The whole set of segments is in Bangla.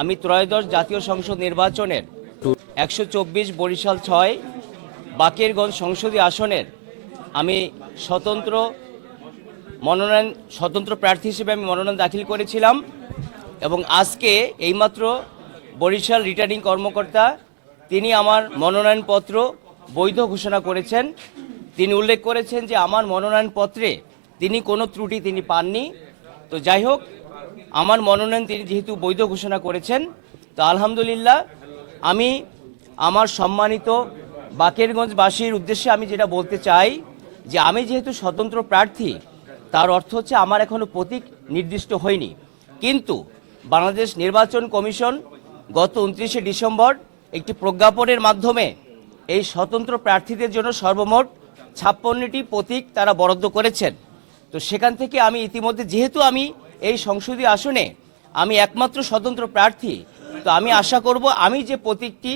আমি ত্রয়োদশ জাতীয় সংসদ নির্বাচনের একশো চব্বিশ বরিশাল ছয় বাকেরগঞ্জ সংসদীয় আসনের আমি স্বতন্ত্র মনোনয়ন, স্বতন্ত্র প্রার্থী হিসেবে আমি মনোনয়ন দাখিল করেছিলাম এবং আজকে এইমাত্র বরিশাল রিটার্নিং কর্মকর্তা, তিনি আমার মনোনয়নপত্র বৈধ ঘোষণা করেছেন। তিনি উল্লেখ করেছেন যে আমার মনোনয়নপত্রে তিনি কোনো ত্রুটি তিনি পাননি। তো যাই হোক আমার মনোনয়ন তিনি যেহেতু বৈধ ঘোষণা করেছেন, তো আলহামদুলিল্লাহ আমি আমার সম্মানিত বাকেরগঞ্জবাসীর উদ্দেশ্যে আমি যেটা বলতে চাই যে আমি যেহেতু স্বতন্ত্র প্রার্থী, তার অর্থ হচ্ছে আমার এখনও প্রতীক নির্দিষ্ট হয়নি। কিন্তু বাংলাদেশ নির্বাচন কমিশন গত উনত্রিশে ডিসেম্বর একটি প্রজ্ঞাপনের মাধ্যমে এই স্বতন্ত্র প্রার্থীদের জন্য সর্বমোট ছাপ্পান্নটি প্রতীক তারা বরাদ্দ করেছেন। তো সেখান থেকে আমি ইতিমধ্যে, যেহেতু আমি এই সংসদীয় আসনে আমি একমাত্র স্বতন্ত্র প্রার্থী। তো আমি আশা করব, আমি যে প্রতীকটি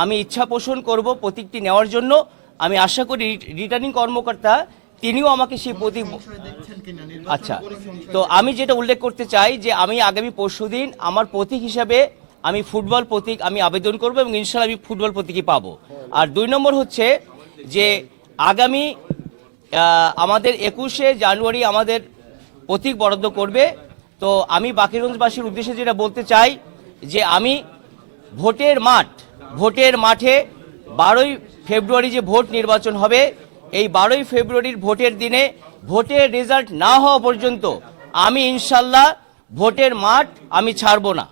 আমি ইচ্ছা পোষণ করব, প্রতীকটি নেওয়ার জন্য, আমি আশা করি রিটার্নিং কর্মকর্তা, তিনিও আমাকে সেই প্রতীক আচ্ছা তো আমি যেটা উল্লেখ করতে চাই যে আমি আগামী পরশুদিন আমার প্রতীক হিসাবে আমি ফুটবল প্রতীক আমি আবেদন করব এবং ইনশাল্লাহ আমি ফুটবল প্রতীকই পাবো। আর দুই নম্বর হচ্ছে যে আগামী আমাদের একুশে জানুয়ারি আমাদের প্রতীক বরাদ্দ করবে। তো আমি বাকিরগঞ্জবাসীর উদ্দেশ্যে যেটা বলতে চাই, যে আমি ভোটের মাঠ, ভোটের মাঠে বারোই ফেব্রুয়ারি যে ভোট নির্বাচন হবে, এই বারোই ফেব্রুয়ারির ভোটের দিনে ভোটের রেজাল্ট না হওয়া পর্যন্ত আমি ইনশাল্লাহ ভোটের মাঠ আমি ছাড়বো না।